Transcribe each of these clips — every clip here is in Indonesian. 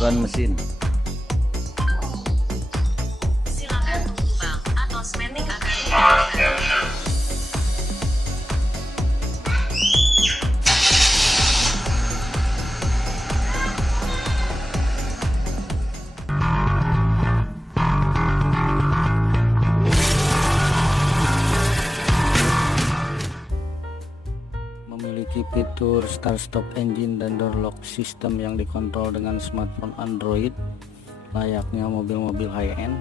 Hidupkan mesin. Silakan tunggu bang, atau semetik akan digunakan. Memiliki fitur start stop engine dan door lock sistem yang dikontrol dengan smartphone Android layaknya mobil-mobil high-end.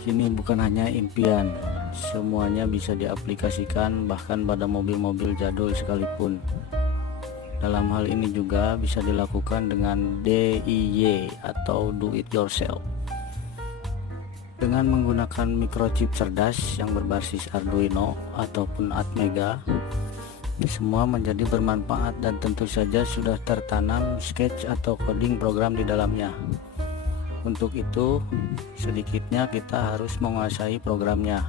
Kini bukan hanya impian, semuanya bisa diaplikasikan bahkan pada mobil-mobil jadul sekalipun. Dalam hal ini juga bisa dilakukan dengan DIY atau do it yourself. Dengan menggunakan microchip cerdas yang berbasis Arduino ataupun Atmega, semua menjadi bermanfaat dan tentu saja sudah tertanam sketch atau coding program di dalamnya. Untuk itu, sedikitnya kita harus menguasai programnya.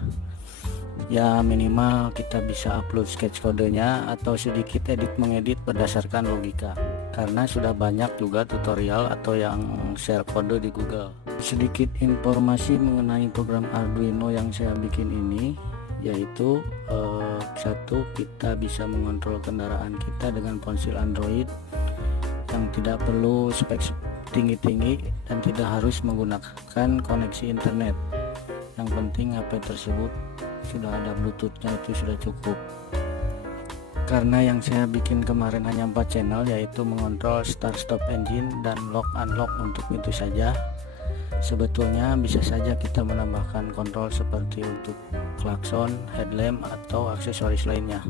Ya minimal kita bisa upload sketch kodenya atau sedikit edit mengedit berdasarkan logika. Karena sudah banyak juga tutorial atau yang share kode di Google. Sedikit informasi mengenai program Arduino yang saya bikin ini, yaitu satu, kita bisa mengontrol kendaraan kita dengan ponsel Android yang tidak perlu spek tinggi-tinggi dan tidak harus menggunakan koneksi internet. Yang penting HP tersebut sudah ada Bluetoothnya, itu sudah cukup. Karena yang saya bikin kemarin hanya 4 channel, yaitu mengontrol start stop engine dan lock unlock, untuk itu saja. Sebetulnya bisa saja kita menambahkan kontrol seperti untuk klakson, headlamp, atau aksesoris lainnya.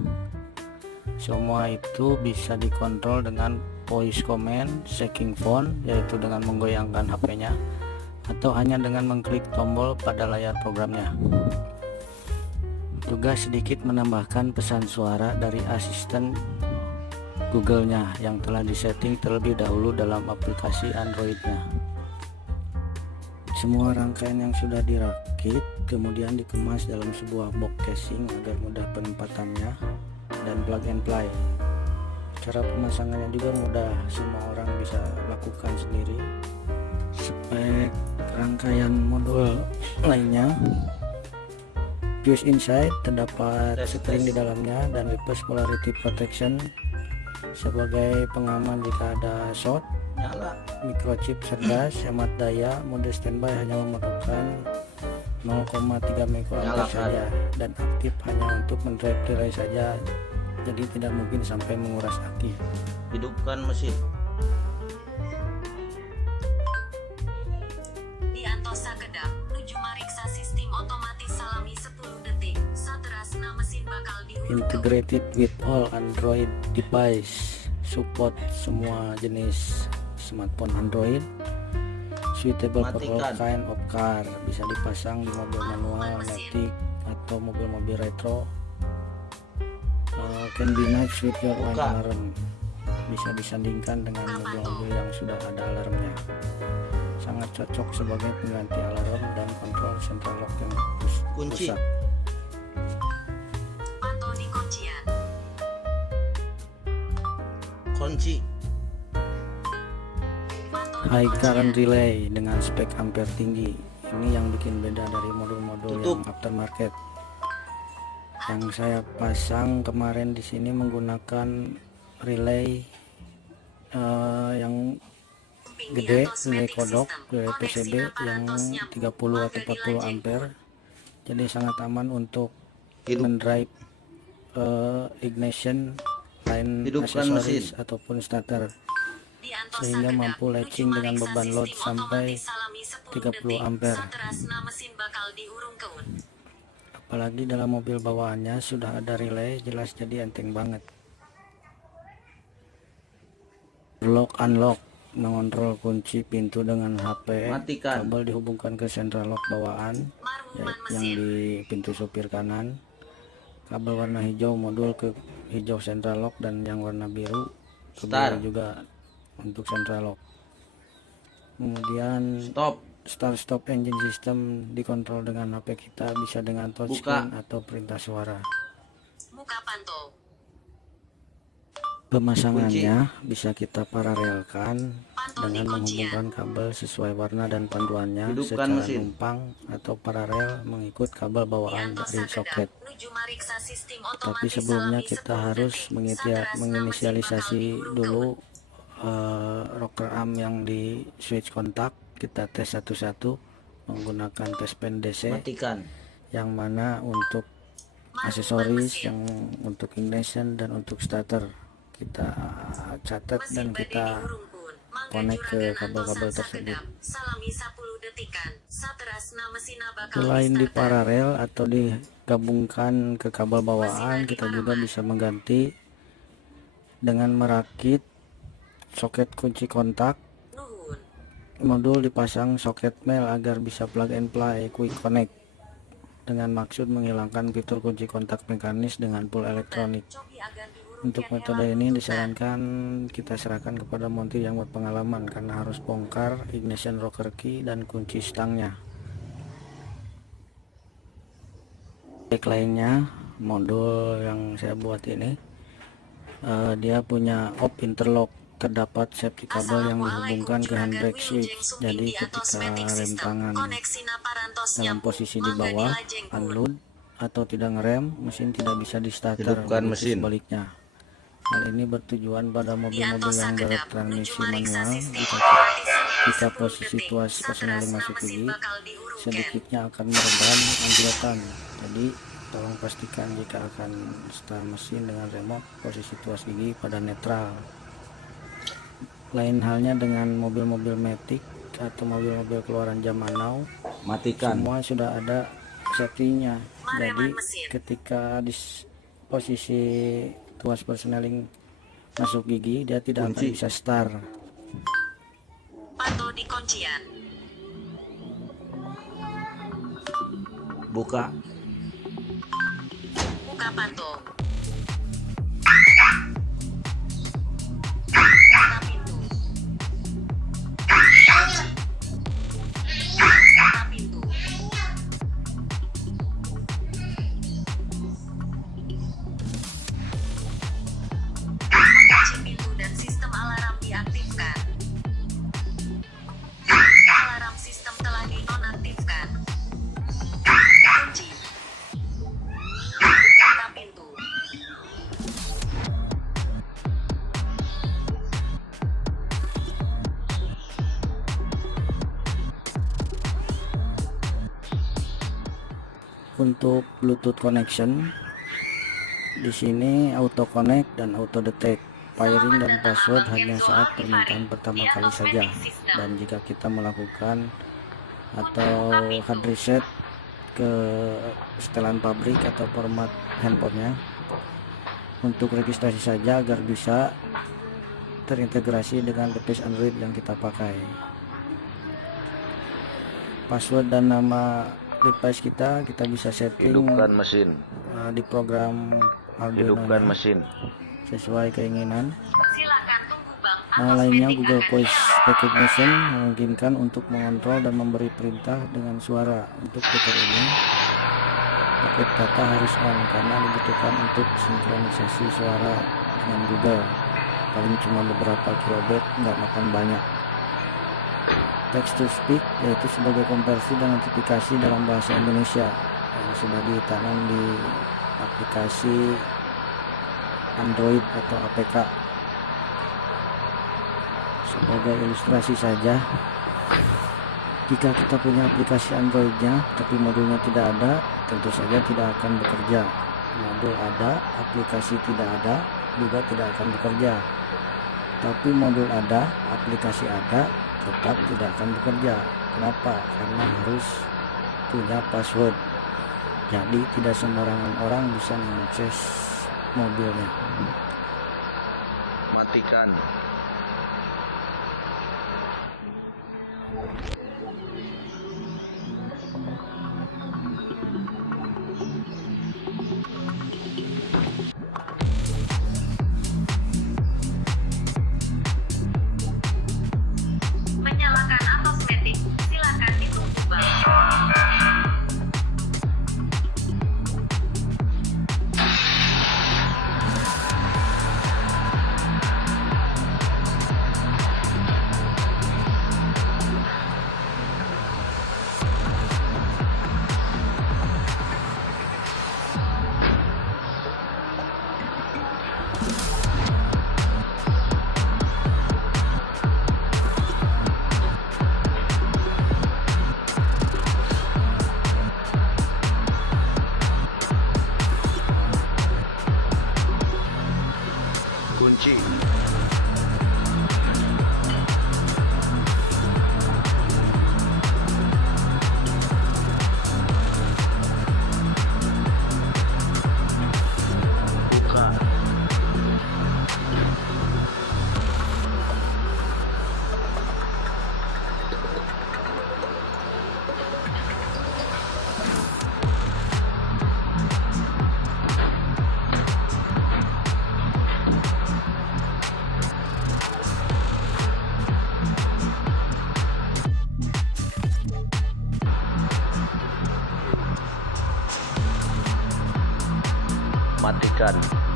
Semua itu bisa dikontrol dengan voice command, shaking phone, yaitu dengan menggoyangkan HP-nya, atau hanya dengan mengklik tombol pada layar programnya. Juga sedikit menambahkan pesan suara dari asisten Google-nya yang telah disetting terlebih dahulu dalam aplikasi Android-nya. Semua rangkaian yang sudah dirakit kemudian dikemas dalam sebuah box casing agar mudah penempatannya dan plug and play. Cara pemasangannya juga mudah, semua orang bisa lakukan sendiri. Spek rangkaian modul lainnya: fuse inside, terdapat spring di dalamnya, dan reverse polarity protection sebagai pengaman jika ada short. Microchip cerdas, hemat daya, mode standby hanya memerlukan 0,3 mikroampere saja, dan aktif hanya untuk mendrive relay saja, jadi tidak mungkin sampai menguras aki. Hidupkan mesin. Di Antosa Kedap, menuju Mariksa sistem otomatis salami 10 detik. Saterasna mesin bakal diurut. Integrated with all Android device, support semua jenis smartphone Android, suitable for all kind of car, bisa dipasang di mobil manual, matic, atau mobil-mobil retro. Can be matched with your own alarm, bisa disandingkan dengan mobil-mobil yang sudah ada alarmnya. Sangat cocok sebagai pengganti alarm dan kontrol central lock yang Kunci. rusak. Pantau di kuncian. Kunci. High current relay dengan spek ampere tinggi. Ini yang bikin beda dari modul-modul yang aftermarket. Yang saya pasang kemarin di sini menggunakan relay yang gede, relay kodok, relay PCB yang 30 atau 40 ampere. Jadi sangat aman untuk mendrive ignition, line aksesoris ataupun starter, sehingga mampu latching dengan beban load sampai 30 ampere. Apalagi dalam mobil bawaannya sudah ada relay, jelas jadi enteng banget. Lock unlock, mengontrol kunci pintu dengan HP. Matikan. Kabel dihubungkan ke central lock bawaan yang di pintu supir kanan. Kabel warna hijau modul ke hijau central lock, dan yang warna biru ke biru juga untuk central lock. Kemudian start stop engine system dikontrol dengan HP kita, bisa dengan touchscreen atau perintah suara. Buka pantau. Pemasangannya bisa kita paralelkan Pantau di dengan kuncian. menghubungkan kabel sesuai warna dan panduannya Hidupkan secara mesin. numpang atau paralel mengikut kabel bawaan Yanto dari Sakedap, soket. menuju Mariksa sistem Tapi otomatis sebelumnya Salami kita 10 harus detik. Sateras na mesin bakal menginisialisasi diurung dulu keun. rocker arm yang di switch kontak. Kita tes satu-satu menggunakan tes pen DC, Matikan. yang mana untuk Matikan aksesoris, mesin. yang untuk ignition dan untuk starter kita catat dan Mesin bade kita diurung keun. Mangga connect ke juragan kabel-kabel Antosan tersebut. Sakedap, Salami 10 detikan. Sateras na mesinna bakal Selain di di-starter. paralel atau digabungkan ke kabel Mesin bawaan, badi kita juga paraman. bisa mengganti dengan merakit soket kunci kontak. Nuhun. Modul dipasang soket male agar bisa plug and play quick connect, dengan maksud menghilangkan fitur kunci kontak mekanis dengan full elektronik. Cobi agar diurung Untuk ken metode hewan ini tutupan. disarankan kita serahkan kepada montir yang berpengalaman karena harus bongkar ignition rocker key dan kunci stangnya. Baik lainnya, modul yang saya buat ini dia punya op interlock. Terdapat safety kabel yang dihubungkan ke handbrake switch, jadi ketika rem tangan dalam posisi di bawah unload atau tidak ngerem, mesin tidak bisa di starter. Hidupkan begitu mesin. sebaliknya. Hal ini bertujuan pada mobil-mobil yang bertransmisi manual. Jika posisi tuas persneling masuk gigi, sedikitnya akan meredam anjlokkan. Jadi tolong pastikan jika akan start mesin dengan remote, posisi tuas gigi pada netral. Lain halnya dengan mobil-mobil Matic atau mobil-mobil keluaran zaman now, Matikan. semua sudah ada safety-nya. Jadi Mareman mesin. ketika di posisi tuas persneling masuk gigi, dia tidak akan Kunci. bisa start. Pantau di kuncian. Buka. Buka pantau. Buka pintu. Buka pintu. Mengunci pintu dan sistem alarm diaktifkan. Alarm sistem telah dinonaktifkan. Kunci. Buka pintu. Untuk Bluetooth connection, di sini auto connect dan auto detect. Pairing dan password hanya saat permintaan pertama kali saja. Dan jika kita melakukan atau hard reset ke setelan pabrik atau format handphonenya, untuk registrasi saja agar bisa terintegrasi dengan device Android yang kita pakai. Password dan nama device kita bisa setting Hidupkan mesin. di program Arduino Hidupkan mesin. sesuai keinginan. Silakan tunggu Bang. Lainnya Atmosmetik Google akan Voice dinyalakan. Recognition memungkinkan untuk mengontrol dan memberi perintah dengan suara. Untuk fitur ini, paket data harus on karena dibutuhkan untuk sinkronisasi suara dengan Google. Paling cuma beberapa kilobit, nggak makan banyak. Text to speak yaitu sebagai konversi dan notifikasi dalam bahasa Indonesia yang sudah ditanam di aplikasi Android atau APK. Sebagai ilustrasi saja, jika kita punya aplikasi Androidnya tapi modulnya tidak ada, tentu saja tidak akan bekerja. Modul ada, aplikasi tidak ada, juga tidak akan bekerja. Tapi modul ada, aplikasi ada, tetap tidak akan bekerja. Kenapa? Karena harus punya password. Jadi tidak sembarangan orang bisa mengakses mobilnya. Matikan. Menyalakan atmosmetik. Silakan ditunggu Bang. kunci. Buka. Matikan.